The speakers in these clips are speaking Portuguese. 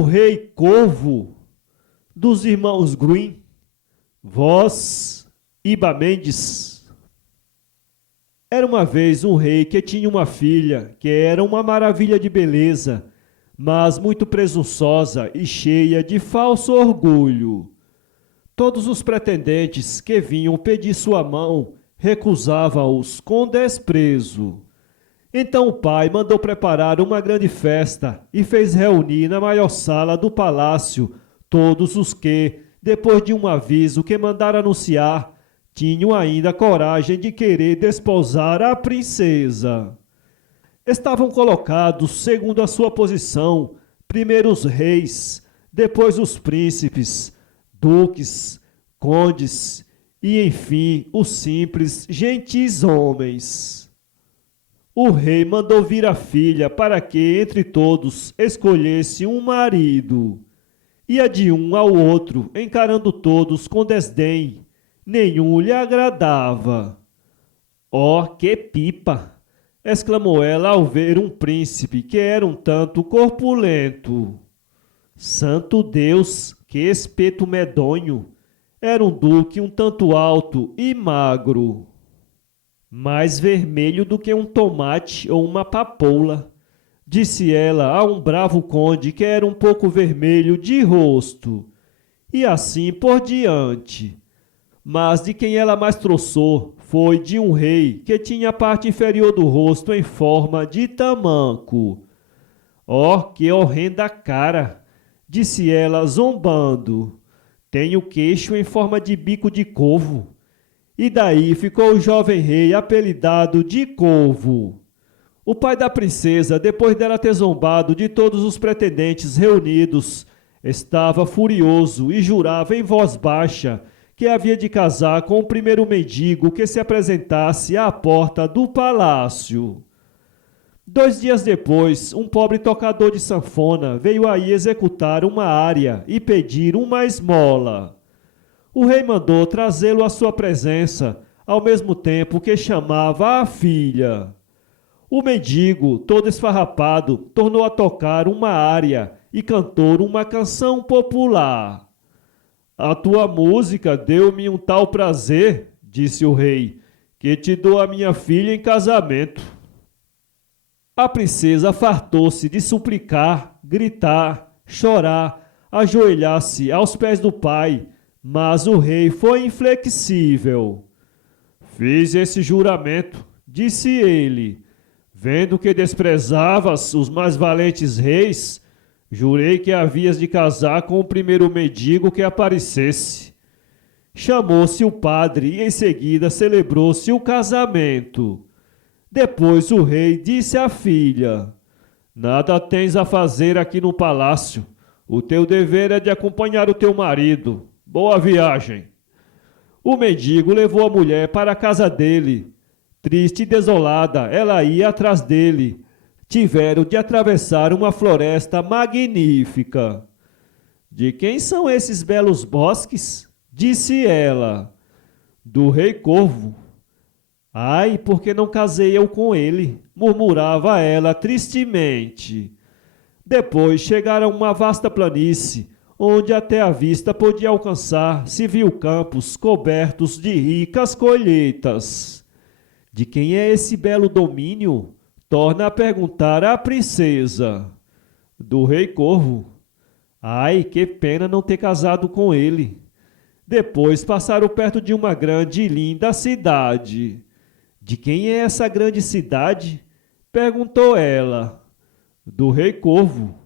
O Rei Corvo, dos irmãos Grimm, voz Iba Mendes. Era uma vez um rei que tinha uma filha que era uma maravilha de beleza, mas muito presunçosa e cheia de falso orgulho. Todos os pretendentes que vinham pedir sua mão recusavam-os com desprezo. Então o pai mandou preparar uma grande festa e fez reunir na maior sala do palácio todos os que, depois de um aviso que mandara anunciar, tinham ainda coragem de querer desposar a princesa. Estavam colocados, segundo a sua posição, primeiro os reis, depois os príncipes, duques, condes e, enfim, os simples, gentis homens. O rei mandou vir a filha para que, entre todos, escolhesse um marido. Ia de um ao outro, encarando todos com desdém. Nenhum lhe agradava. «Oh, que pipa!» exclamou ela ao ver um príncipe que era um tanto corpulento. «Santo Deus, que espeto medonho!» Era um duque um tanto alto e magro, mais vermelho do que um tomate ou uma papoula, disse ela a um bravo conde que era um pouco vermelho de rosto, e assim por diante. Mas de quem ela mais troçou foi de um rei que tinha a parte inferior do rosto em forma de tamanco. «Oh, que horrenda cara!» disse ela zombando. «Tem o queixo em forma de bico de corvo.» E daí ficou o jovem rei apelidado de Corvo. O pai da princesa, depois dela ter zombado de todos os pretendentes reunidos, estava furioso e jurava em voz baixa que havia de casar com o primeiro mendigo que se apresentasse à porta do palácio. 2 dias depois, um pobre tocador de sanfona veio aí executar uma ária e pedir uma esmola. O rei mandou trazê-lo à sua presença, ao mesmo tempo que chamava a filha. O mendigo, todo esfarrapado, tornou a tocar uma ária e cantou uma canção popular. «A tua música deu-me um tal prazer», disse o rei, «que te dou a minha filha em casamento.» A princesa fartou-se de suplicar, gritar, chorar, ajoelhar-se aos pés do pai, mas o rei foi inflexível. «Fiz esse juramento», disse ele, «vendo que desprezavas os mais valentes reis, jurei que havias de casar com o primeiro mendigo que aparecesse.» Chamou-se o padre e em seguida celebrou-se o casamento. Depois o rei disse à filha: «Nada tens a fazer aqui no palácio. O teu dever é de acompanhar o teu marido. Boa viagem.» O mendigo levou a mulher para a casa dele. Triste e desolada, ela ia atrás dele. Tiveram de atravessar uma floresta magnífica. «De quem são esses belos bosques?» disse ela. «Do Rei Corvo.» «Ai, por que não casei eu com ele?» murmurava ela tristemente. Depois chegaram a uma vasta planície, onde até a vista podia alcançar se viu campos cobertos de ricas colheitas. «De quem é esse belo domínio?» torna a perguntar a princesa. «Do Rei Corvo.» «Ai, que pena não ter casado com ele.» Depois passaram perto de uma grande e linda cidade. «De quem é essa grande cidade?» perguntou ela. «Do Rei Corvo.»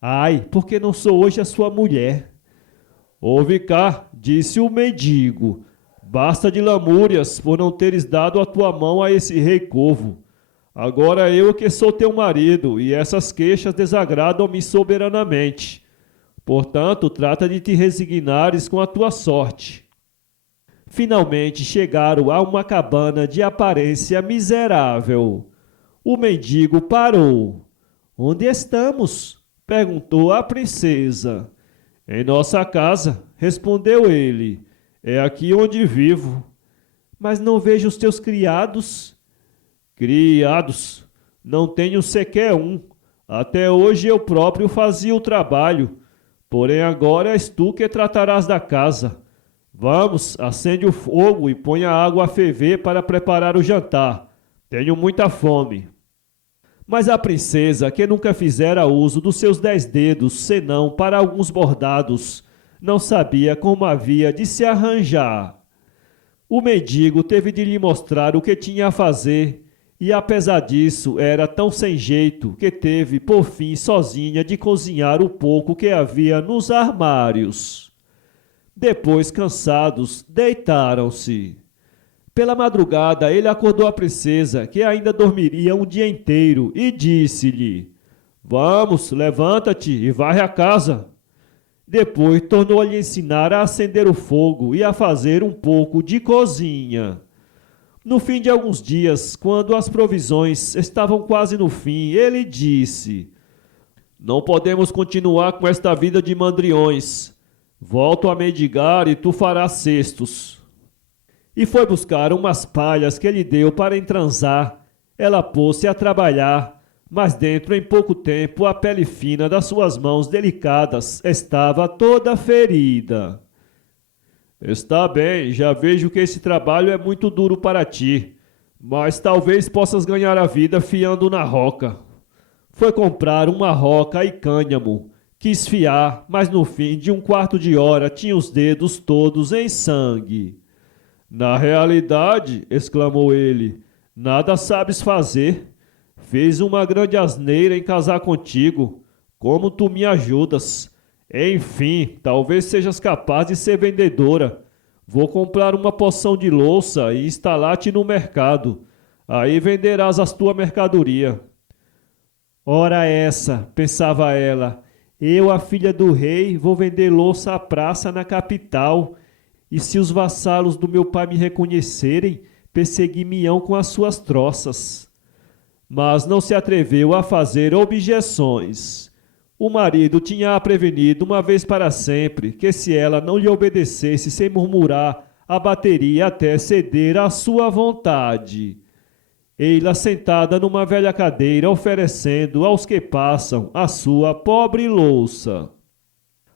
«Ai, por que não sou hoje a sua mulher?» «Ouve cá», disse o mendigo, «basta de lamúrias por não teres dado a tua mão a esse Rei Corvo. Agora eu que sou teu marido e essas queixas desagradam-me soberanamente. Portanto, trata de te resignares com a tua sorte.» Finalmente chegaram a uma cabana de aparência miserável. O mendigo parou. «Onde estamos?» perguntou a princesa. «Em nossa casa», respondeu ele. «É aqui onde vivo.» «Mas não vejo os teus criados?» «Criados? Não tenho sequer um. Até hoje eu próprio fazia o trabalho, porém agora és tu que tratarás da casa. Vamos, acende o fogo e põe a água a ferver para preparar o jantar. Tenho muita fome. Mas a princesa, que nunca fizera uso dos seus 10 dedos, senão para alguns bordados, não sabia como havia de se arranjar. O mendigo teve de lhe mostrar o que tinha a fazer, e apesar disso era tão sem jeito que teve, por fim, sozinha de cozinhar o pouco que havia nos armários. Depois, cansados, deitaram-se. Pela madrugada, ele acordou a princesa, que ainda dormiria um dia inteiro, e disse-lhe: Vamos, levanta-te e varre a casa. Depois tornou a lhe ensinar a acender o fogo e a fazer um pouco de cozinha. No fim de alguns dias, quando as provisões estavam quase no fim, ele disse: Não podemos continuar com esta vida de mandriões. Volto a mendigar e tu farás cestos. E foi buscar umas palhas que ele deu para entransar. Ela pôs-se a trabalhar, mas dentro em pouco tempo a pele fina das suas mãos delicadas estava toda ferida. Está bem, já vejo que esse trabalho é muito duro para ti, mas talvez possas ganhar a vida fiando na roca. Foi comprar uma roca e cânhamo. Quis fiar, mas no fim de um quarto de hora tinha os dedos todos em sangue. Na realidade, exclamou ele, nada sabes fazer. Fiz uma grande asneira em casar contigo. Como tu me ajudas? Enfim, talvez sejas capaz de ser vendedora. Vou comprar uma poção de louça e instalar-te no mercado. Aí venderás a tua mercadoria. Ora essa, pensava ela, eu, a filha do rei, vou vender louça à praça na capital, e se os vassalos do meu pai me reconhecerem, perseguir-me-ão com as suas troças. Mas não se atreveu a fazer objeções. O marido tinha-a prevenido uma vez para sempre que se ela não lhe obedecesse sem murmurar, a bateria até ceder à sua vontade. Ei-la sentada numa velha cadeira, oferecendo aos que passam a sua pobre louça.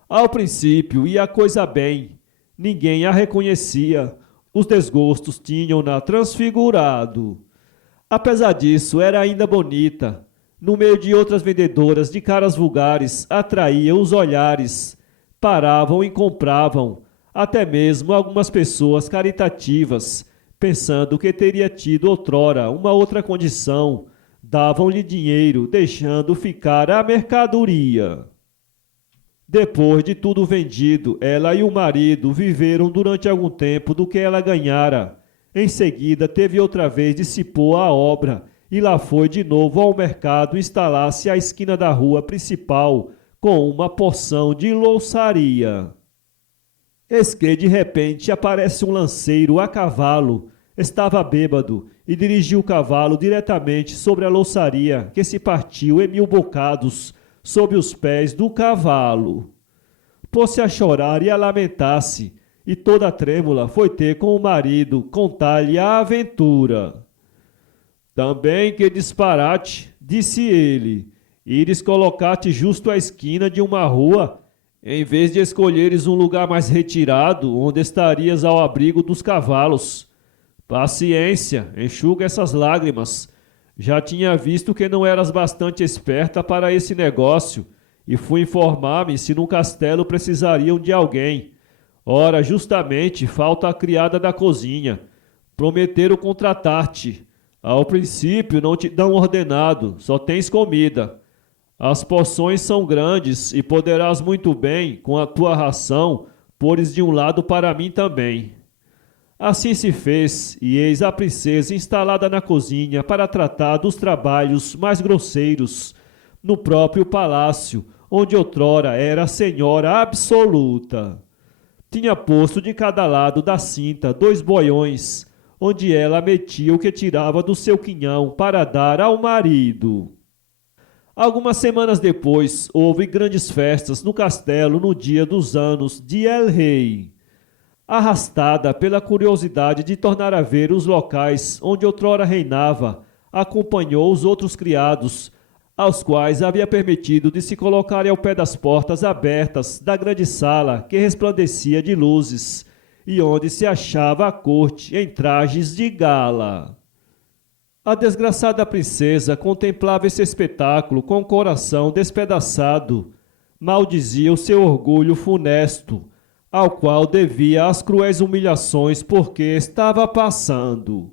Ao princípio ia a coisa bem, ninguém a reconhecia, os desgostos tinham-na transfigurado. Apesar disso, era ainda bonita. No meio de outras vendedoras de caras vulgares, atraía os olhares, paravam e compravam, até mesmo algumas pessoas caritativas, pensando que teria tido outrora uma outra condição, davam-lhe dinheiro, deixando ficar a mercadoria. Depois de tudo vendido, ela e o marido viveram durante algum tempo do que ela ganhara. Em seguida, teve outra vez de se pôr à obra, e lá foi de novo ao mercado instalar-se à esquina da rua principal, com uma porção de louçaria. Eis que, de repente, aparece um lanceiro a cavalo. Estava bêbado e dirigiu o cavalo diretamente sobre a louçaria, que se partiu em 1000 bocados sob os pés do cavalo. Pôs-se a chorar e a lamentar-se, e toda trêmula foi ter com o marido contar-lhe a aventura. Também que disparate, disse ele, ires colocar-te justo à esquina de uma rua, em vez de escolheres um lugar mais retirado, onde estarias ao abrigo dos cavalos. Paciência, enxuga essas lágrimas. Já tinha visto que não eras bastante esperta para esse negócio, e fui informar-me se num castelo precisariam de alguém. Ora, justamente, falta a criada da cozinha. Prometeram contratar-te. Ao princípio não te dão ordenado, só tens comida. As porções são grandes e poderás muito bem, com a tua ração, pôres de um lado para mim também. Assim se fez, e eis a princesa instalada na cozinha para tratar dos trabalhos mais grosseiros, no próprio palácio, onde outrora era senhora absoluta. Tinha posto de cada lado da cinta 2 boiões, onde ela metia o que tirava do seu quinhão para dar ao marido. Algumas semanas depois, houve grandes festas no castelo no dia dos anos de El Rei. Arrastada pela curiosidade de tornar a ver os locais onde outrora reinava, acompanhou os outros criados, aos quais havia permitido de se colocarem ao pé das portas abertas da grande sala que resplandecia de luzes, e onde se achava a corte em trajes de gala. A desgraçada princesa contemplava esse espetáculo com o coração despedaçado. Maldizia o seu orgulho funesto, ao qual devia as cruéis humilhações por que estava passando.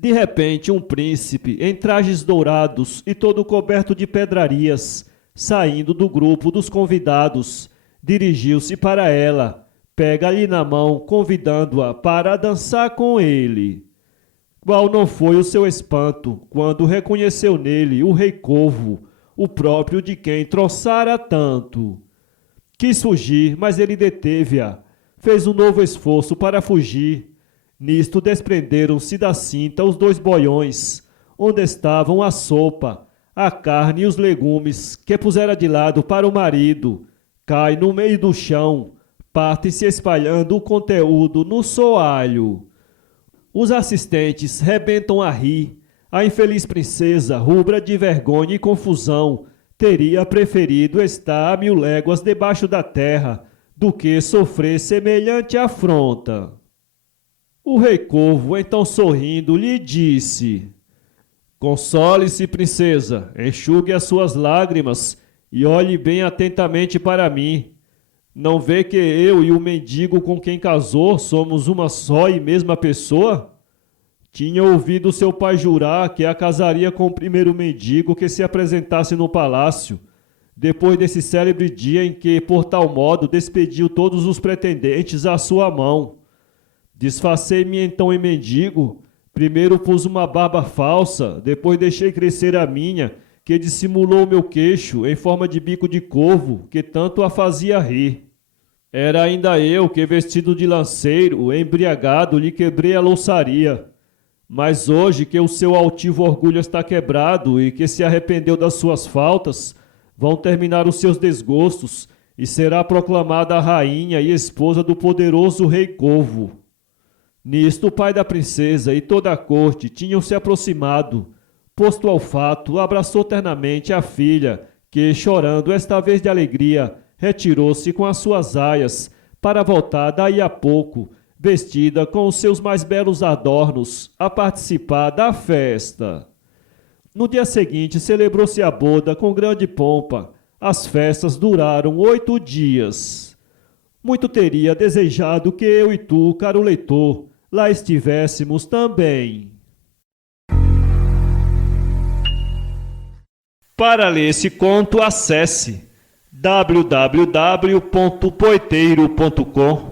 De repente, um príncipe, em trajes dourados e todo coberto de pedrarias, saindo do grupo dos convidados, dirigiu-se para ela, pega-lhe na mão, convidando-a para dançar com ele. Qual não foi o seu espanto quando reconheceu nele o rei Corvo, o próprio de quem troçara tanto. Quis fugir, mas ele deteve-a. Fez um novo esforço para fugir. Nisto desprenderam-se da cinta os 2 boiões, onde estavam a sopa, a carne e os legumes, que pusera de lado para o marido. Cai no meio do chão, parte-se espalhando o conteúdo no soalho. Os assistentes rebentam a rir. A infeliz princesa, rubra de vergonha e confusão, teria preferido estar a 1000 léguas debaixo da terra do que sofrer semelhante afronta. O rei Corvo, então sorrindo, lhe disse: Console-se, princesa, enxugue as suas lágrimas e olhe bem atentamente para mim. Não vê que eu e o mendigo com quem casou somos uma só e mesma pessoa? Tinha ouvido seu pai jurar que a casaria com o primeiro mendigo que se apresentasse no palácio, depois desse célebre dia em que, por tal modo, despediu todos os pretendentes à sua mão. Disfarcei-me então em mendigo, primeiro pus uma barba falsa, depois deixei crescer a minha, que dissimulou meu queixo em forma de bico de corvo, que tanto a fazia rir. Era ainda eu que, vestido de lanceiro, embriagado, lhe quebrei a louçaria. Mas hoje que o seu altivo orgulho está quebrado e que se arrependeu das suas faltas, vão terminar os seus desgostos e será proclamada a rainha e esposa do poderoso rei Corvo. Nisto o pai da princesa e toda a corte tinham se aproximado. Posto ao fato, abraçou ternamente a filha, que, chorando esta vez de alegria, retirou-se com as suas aias, para voltar daí a pouco, vestida com os seus mais belos adornos, a participar da festa. No dia seguinte celebrou-se a boda com grande pompa. As festas duraram 8 dias. Muito teria desejado que eu e tu, caro leitor, lá estivéssemos também. Para ler esse conto, acesse www.poeteiro.com